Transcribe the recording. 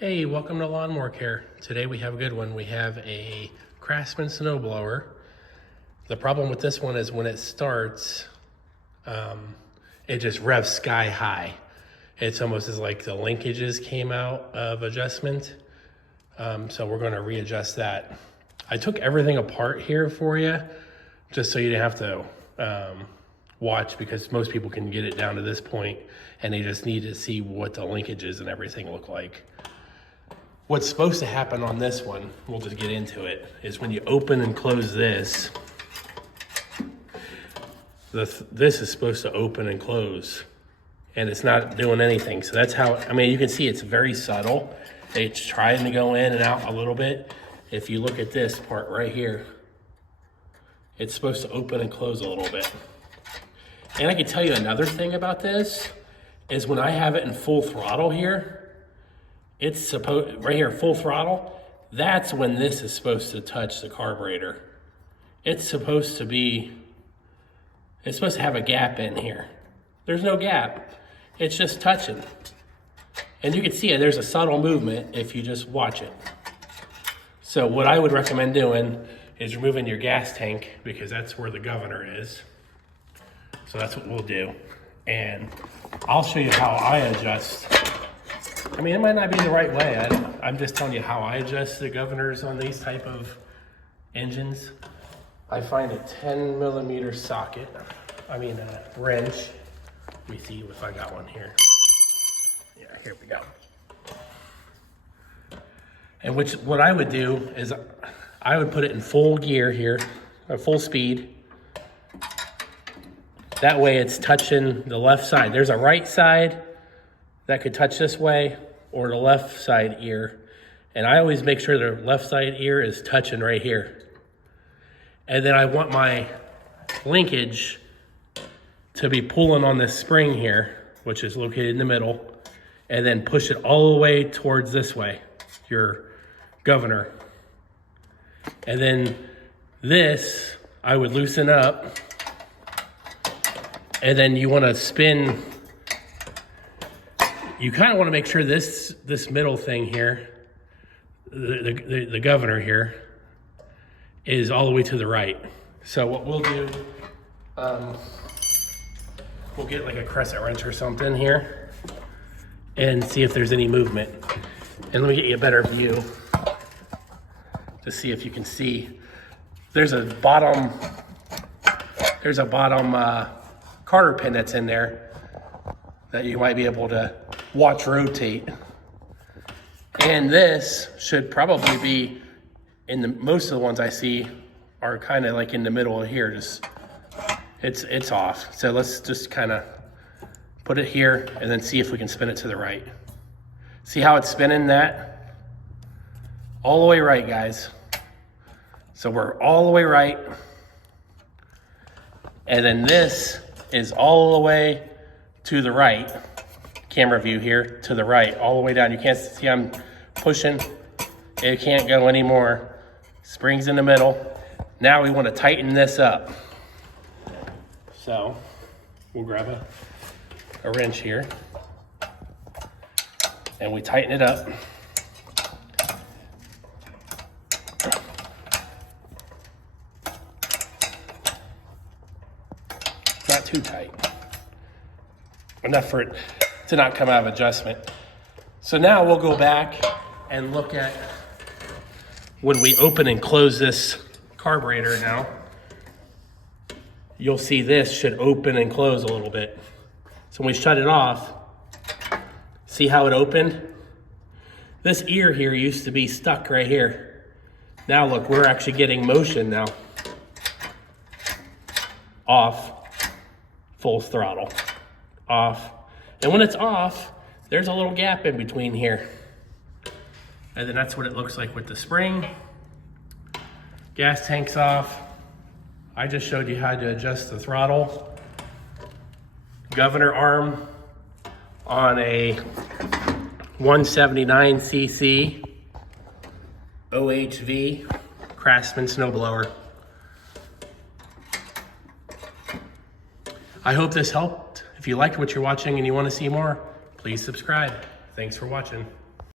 Hey, welcome to Lawnmower Care. Today we have a good one. We have a Craftsman Snowblower. The problem with this one is when it starts, it just revs sky high. It's almost as like the linkages came out of adjustment. So we're going to readjust that. I took everything apart here for you, just so you didn't have to watch, because most people can get it down to this point and they just need to see what the linkages and everything look like. What's supposed to happen on this one, we'll just get into it, is when you open and close this, this is supposed to open and close, and it's not doing anything. So that's how, I mean, you can see it's very subtle. It's trying to go in and out a little bit. If you look at this part right here, it's supposed to open and close a little bit. And I can tell you another thing about this, is when I have it in full throttle here, it's supposed, right here, full throttle, that's when this is supposed to touch the carburetor. It's supposed to have a gap in here. There's no gap. It's just touching. And you can see it, there's a subtle movement if you just watch it. So what I would recommend doing is removing your gas tank, because that's where the governor is. So that's what we'll do. And I'll show you how I adjust. I mean, it might not be the right way. I'm just telling you how I adjust the governors on these type of engines. I find a 10mm socket, wrench. Let me see if I got one here. Yeah, here we go. And what I would do is I would put it in full gear here, or full speed. That way it's touching the left side. There's a right side that could touch this way, or the left side ear. And I always make sure the left side ear is touching right here. And then I want my linkage to be pulling on this spring here, which is located in the middle, and then push it all the way towards this way, your governor. And then this, I would loosen up, and then you want to spin. You kind of want to make sure this middle thing here, the governor here, is all the way to the right. So what we'll do, we'll get like a crescent wrench or something here and see if there's any movement. And let me get you a better view to see if you can see. There's a bottom Carter pin that's in there that you might be able to watch rotate. And this should probably be most of the ones I see are kind of like in the middle of here. Just it's off. So let's just kind of put it here and then see if we can spin it to the right. See how it's spinning that? All the way right, guys. So we're all the way right. And then this is all the way to the right. Camera view here to the right, all the way down. You can't see I'm pushing. It can't go anymore. Springs in the middle. Now we want to tighten this up. So we'll grab a wrench here and we tighten it up. Not too tight. Enough for it to not come out of adjustment. So now we'll go back and look at when we open and close this carburetor now. You'll see this should open and close a little bit. So when we shut it off, see how it opened? This ear here used to be stuck right here. Now look, we're actually getting motion now. Off, full throttle, off. And when it's off, there's a little gap in between here. And then that's what it looks like with the spring. Gas tank's off. I just showed you how to adjust the throttle. Governor arm on a 179cc ohv Craftsman Snowblower. I hope this helped. If you liked what you're watching and you want to see more, please subscribe. Thanks for watching.